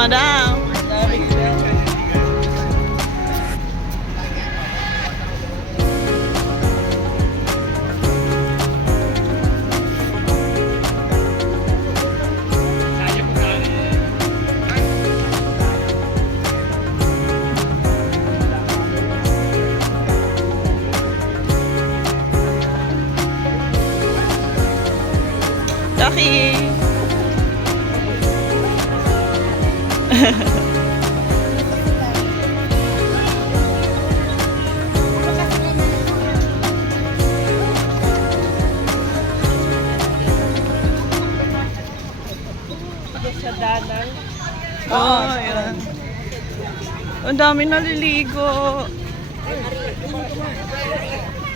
madam. Jackie. Sa danang. Oh, yan. Ang dami naliligo.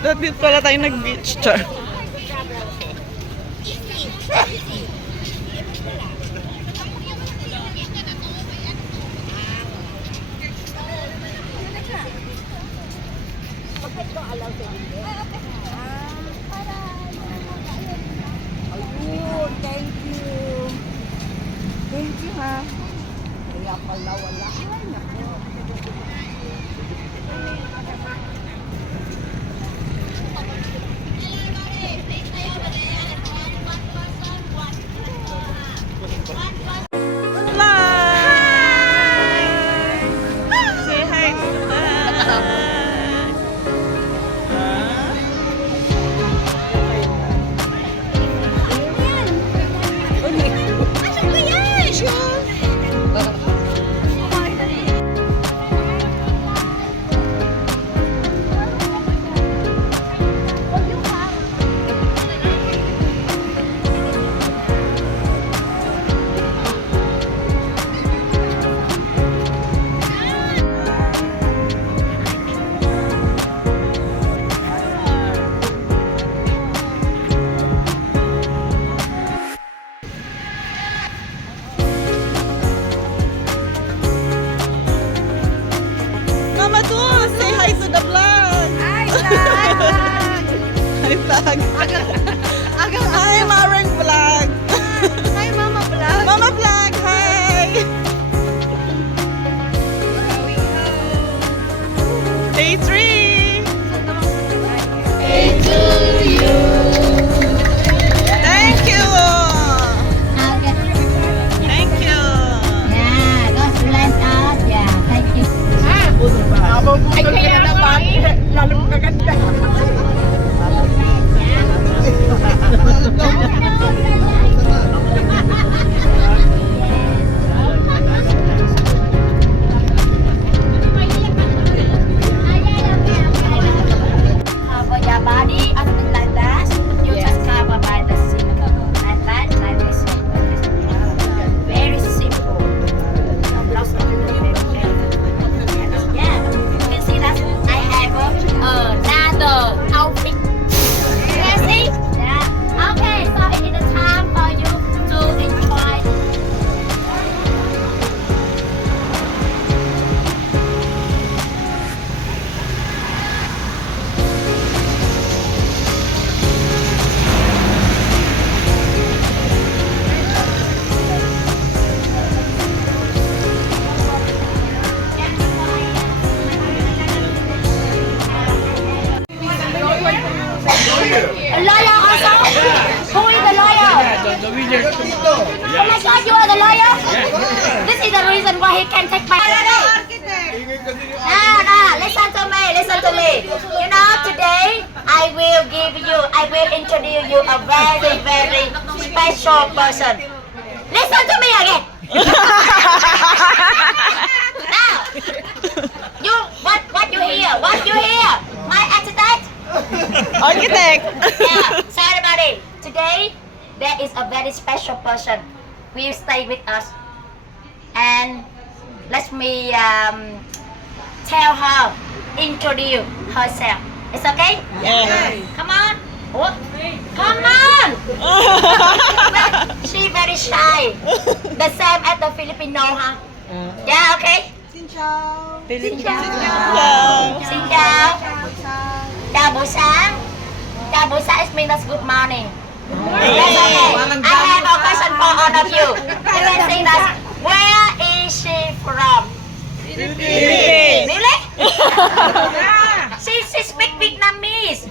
Dati pala tayo nag-beach. Char. Ayun, thank you. Thank you, ha. Kaya pala wala. Ay, naku. Say hi to Mama Tu, say hi to the vlog. Ay, vlog! Hi vlog. Hi Maren vlog. Hi, Mama Vlog! Mama vlog, hi. Day 3. Thank you. Thank you. Yeah, God bless us. Yeah, thank you. Ay, kaya naman, lalong kaganda. Cover your body, something like that. You just cover by the seat. Like that, like this. Very simple. Lots of yeah, you can see that I have another outfit. You see? Yeah. Okay, so it is the time for you to enjoy. A lawyer also? Who is the lawyer? Oh my God, you are the lawyer? This is the reason why he can take my... listen to me, listen to me. You know, today I will introduce you a very, very special person. Listen to me again. Now, what you hear? What you hear? My architect? Architect. Yeah, so everybody, today there is a very special person will stay with us, and let me tell her, introduce herself. It's okay? Yeah. Come on. What? Come on. She very shy. The same as the Filipino, huh? Yeah, okay. Xin chào. Xin chào. Chào. Xin chào. Chào buổi sáng. Chào buổi sáng it means that's good morning. That's okay. I have a question for all of you. You can say that. Where is from? Philippines. Really? She speak Vietnamese.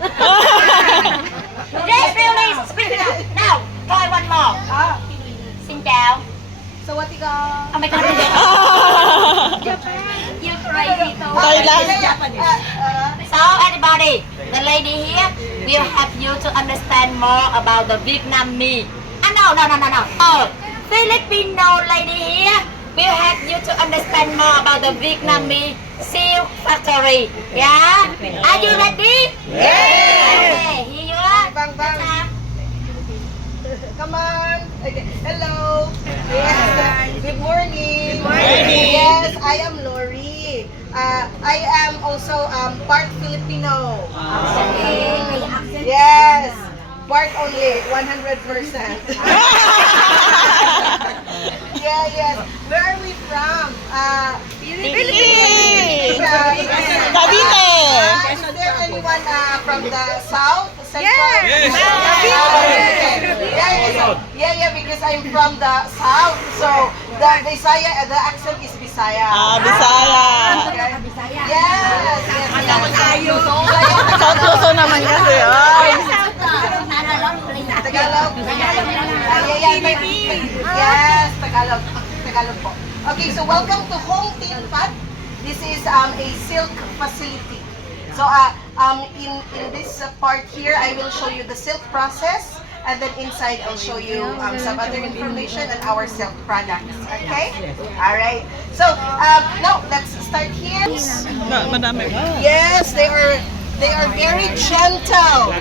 Yes, really. Speak Vietnamese. Now, try one more. Xin chào. Sawadika. Oh my God. You crazy too. Thailand. So everybody, the lady here will help you to understand more about the Vietnamese. No. Oh, Filipino lady here will help you to understand more about the Vietnamese silk factory. Yeah? Are you ready? Yes. Okay, here you are. Bang, bang. Come on. Okay. Hello. Yes. Good morning. Good morning. Yes, I am Lori. I am also part Filipino. Yes. Part only, 100%. Yes. Where are we from? Philippines. Cavite. Cavite. Is there anyone from the south? Central? Yes. Yeah, because I'm from the south. So the Bisaya, the accent is Bisaya. Bisaya. Yes. South Luzon naman kasi. Tagalog. Yes, Tagalog po. Okay, so welcome to Hong Tin Pat. This is a silk facility. So in this part here, I will show you the silk process, and then inside I'll show you some other information on our silk products. Okay? All right. So now let's start here. Madami. Yes, they are very gentle.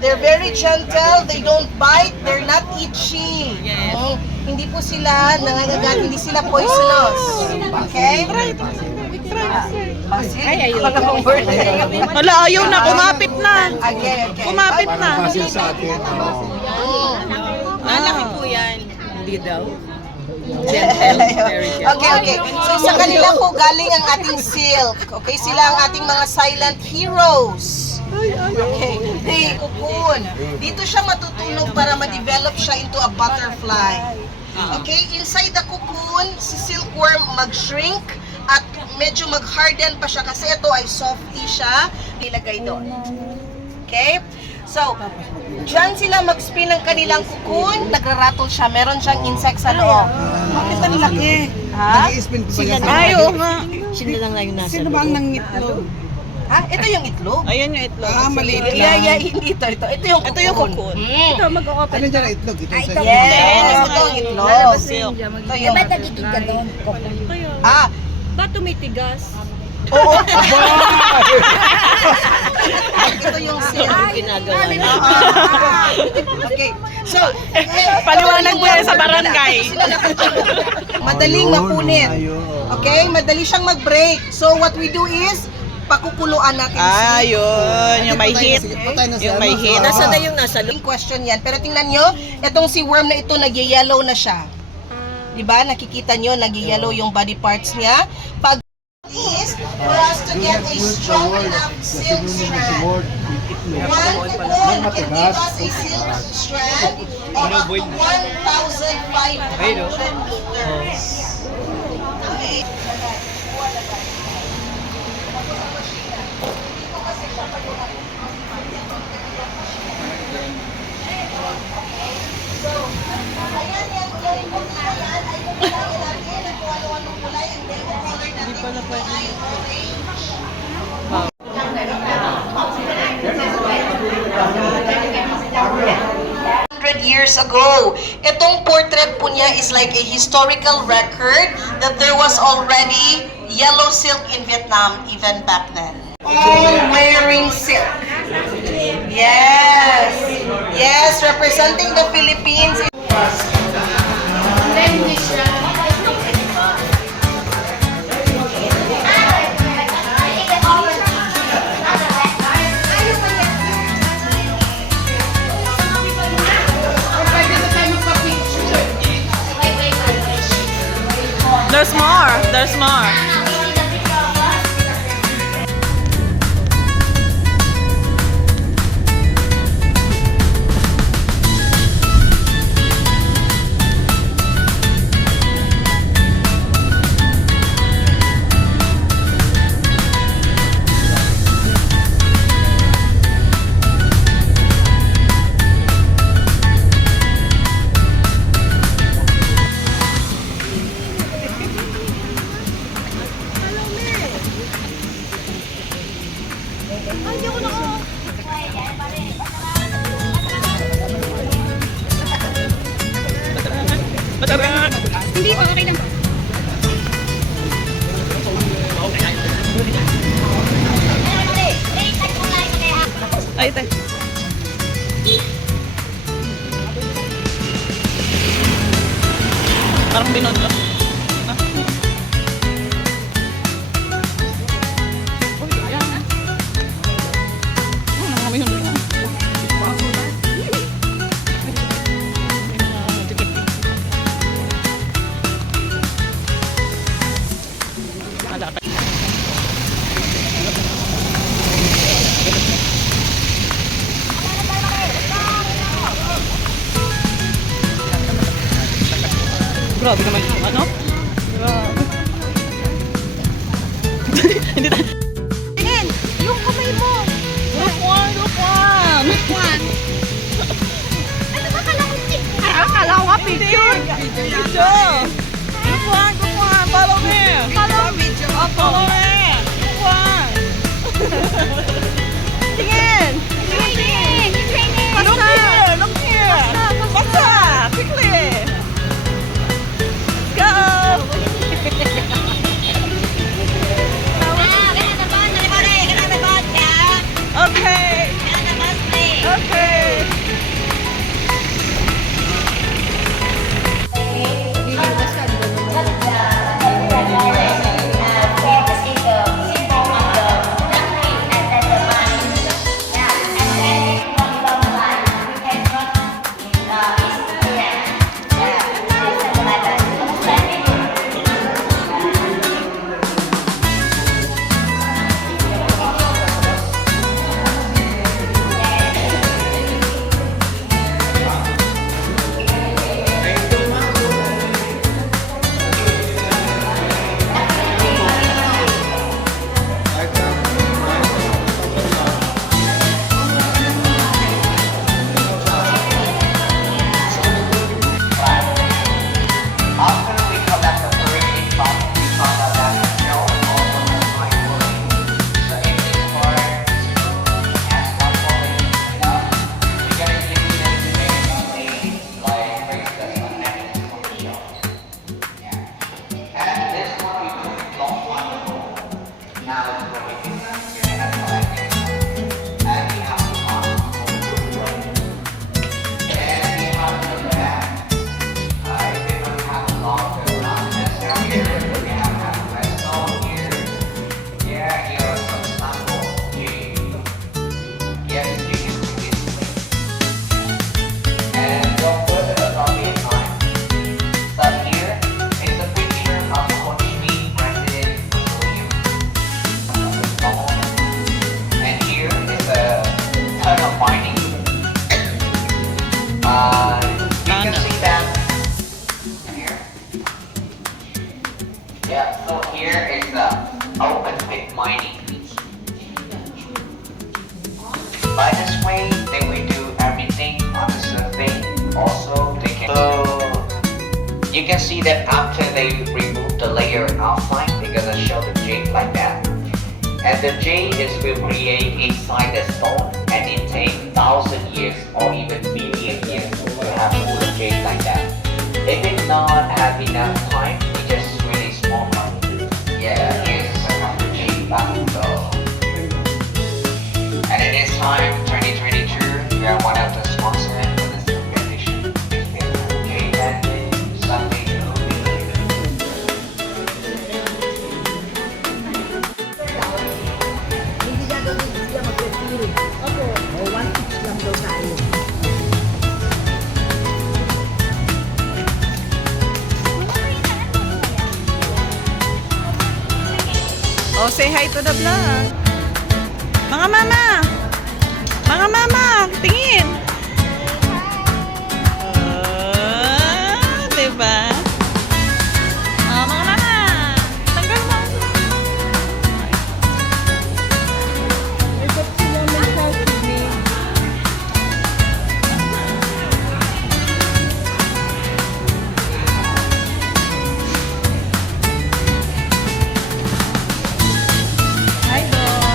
They're very gentle. They don't bite. They're not itchy. Yes. Hindi po sila nangangagat. Hindi sila poisonous. Okay? Wala, ayaw na. Kumapit na. Okay. Kumapit na. Malaki po yan. Hindi daw. Okay. So sa kanila po galing ang ating silk. Okay? Sila ang ating mga silent heroes. Okay. Hey, cocoon. Dito siya matutunog para ma-develop siya into a butterfly. Okay? Inside the cocoon, si silkworm mag-shrink at medyo mag-harden pa siya kasi ito ay softy siya. Ilagay doon. Okay? So, dyan sila mag-spin ng kanilang cocoon. Nagra-rattle siya. Meron siyang insect sa loob. Bakit ang laki? Ha? Nag-i-spin pa yan. Ay, oo nga. Sino ba ang nangitlog? Ha? Ito yung itlog. Ayun yung itlog. Maliit lang. Yeah, hindi ito. Ito yung cocoon. Ito yung cocoon. Ito, Ano dyan ang itlog? Ito sa yes, ito yung itlog. Silk. Ito yung... Ba't tumitigas? Oo. Ito yung silk. Ginagawa niya. Okay. So, Paliwanag mo yan sa barangay. madaling mapunit. Okay? Madali siyang mag-break. So, what we do is, pakukuluan natin Yun. Yung may heat. Yung may heat. Nasa na yung nasa Yung question yan. Pero tingnan nyo, itong si worm na ito, nag-yellow na siya. Diba? Nakikita nyo, nag-yellow yung body parts niya. Pag is for us to get a strong enough silk strand. One cocoon can give us a silk strand of up to 1,500 meters. Okay. So, ayan yan, yung puti na yan, ay kukulangin natin kung ano-anong kulay, and then the color natin ay orange. 100 years ago. Itong portrait po niya is like a historical record that there was already yellow silk in Vietnam even back then. All wearing silk. Yes. Yes, representing the Philippines. There's more. There's more. Hindi, okay lang. Ay, tay. Parang binodlo. Grabe naman yung ano? Grabe. Hindi tayo. Tingin, yung kamay mo. Group 1, group 1. Ano ba kala ko? Ay, akala ko nga picture. Video. Group 1, group 1. Follow me. Follow me. Follow me. Group 1. Tingin. Training. Training. Look here. Look here. Basta. Quickly. Go. Okay. Okay. After we collect the parade from, we found out that the snow also has fine falling. So if this part has not fallen enough, we can eliminate the main like bracelets and necklaces from the shell. Yeah. And this one we took a long time ago. Now it's what we can collect it. And we have to ask for the right. And we have to do that. I didn't have a long process here. We have a stone here. Yeah, here are some sample. Yes, you can see this way. And don't put it on the time. So here is a picture of Ho Chi Minh President Mausoleum. And here is a ton of mining. You can see that. Here. Yeah, so here is the open pit mining. By this way, they will do everything on the surface. Also, they can. So you can see that after they remove the layer outside, they're gonna show the jade like that. And the jade is will create inside the stone, and it takes 1,000 years or even million years to have full jade like that. They did not have enough time, we just really small one. Yeah, here's some of the jade back so. And in this time, 2022, we are one of the sponsors for this competition. It's been jade and Sunday Oh, say hi to the vlog. Mga mama! Mga mama! Tingin! Diba? Oh, mga mama! Tanggal mo! Hi, Dog!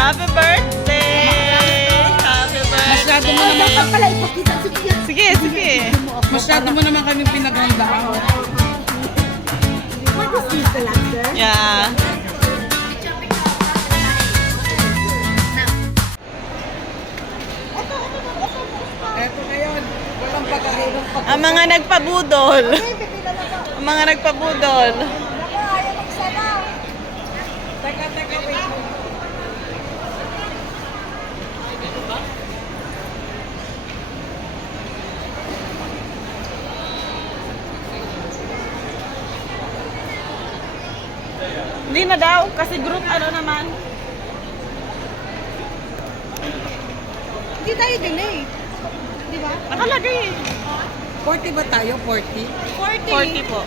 Happy birthday! Happy birthday! Sige, sige. Masyado mo naman kami pinaghandaan. Yeah. Eto ngayon, walang pagkahirap pa. Ang mga nagpabudol. Ang mga nagpabudol. Teka, wait. Hindi na daw, kasi group ano naman. Hindi tayo delay. Di ba? Nakalagay eh. 40 ba tayo? 40? 40 po.